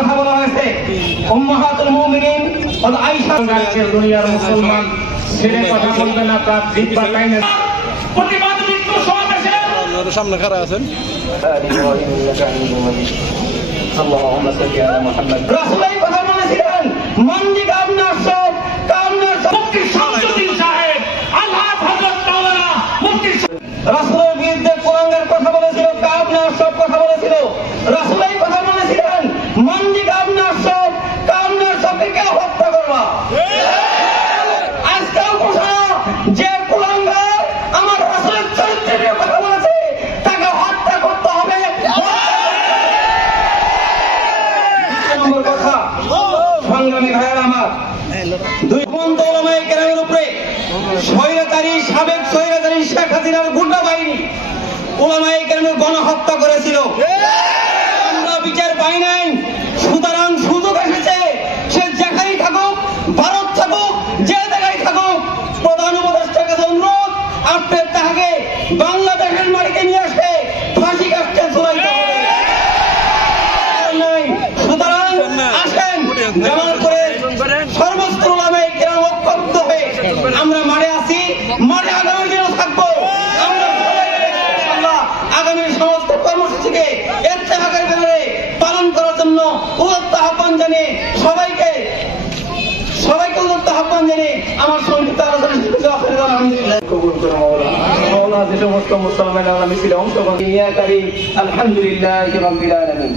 কথা বলা হয়েছে। উম্মাহাতুল মুমিনিন ও আয়েশা দুনিয়ার মুসলমান ছেড়ে কথা বলবে না, তার জিহ্বা টাইনে প্রতিবাদ মৃত্যু সমাবেশে সামনে খাড়া আছেন। আল্লাহুম্মা সাল্লি আলা মুহাম্মদ। রাসূল এই কথা বলেছিলেন, মন্দি কামনার সব কামনার মুফতি শামসুদ্দিন সাহেব আল্লাহ হযরত মাওলানা মুফতি রাসূলের বিরুদ্ধে কুরআনের কথা বলেছিল, কামনার সব কথা বলেছিল। রাসূল এই কথা বলেছিলেন, মন্দি কামনার সব কামনার সবকে কে হত্যা করবা? আজকেও কথা যে কুরআনের আমার রাসূলের চরিত্রের কথা বলেছে তাকে হত্যা করতে হবে। নম্বর কথা, সংগ্রামী ভাইয়েরা আমার, দুই বন্ধ ওলামায়ে কেরামের উপরে স্বৈরাচারী সাবেক স্বৈরাচারী শেখ হাসিনার গুন্ডা বাহিনী ওলামায়ে কেরামের গণহত্যা করেছিল। আমরা বিচার পাই নাই, সুতরাং সুযোগ এসেছে, সে যেখানেই থাকুক, ভারত থাকুক, যে জায়গায় থাকুক, প্রধান উপদেষ্টার কাছে অনুরোধ, আপনার তাহাকে বাংলাদেশের মাটিতে নিয়ে আসে ফাঁসি কাটতে চলাইতে হবে। সুতরাং আসেন, যেমন করে সর্বস্ত ওলামায়ে কেরাম ঐক্যবদ্ধ হয়ে আমরা মাঠে আছি, মাঠে আগামী দিনও থাকবো। আমরা ইনশাআল্লাহ আগামী সমস্ত কর্মসূচিকে ইত্তেফাকের ব্যানারে পালন করার জন্য উদাত্ত আহ্বান জানিয়ে সবাইকে উদাত্ত আহ্বান জানিয়ে আমার সংক্ষিপ্ত আলোচনা শেষ করছি। আলহামদুলিল্লাহ, কবুল করুন মাওলানা। যে সমস্ত মুসলমানরা মিছিলে অংশগ্রহণ, আলহামদুলিল্লাহি রাব্বিল আলামিন।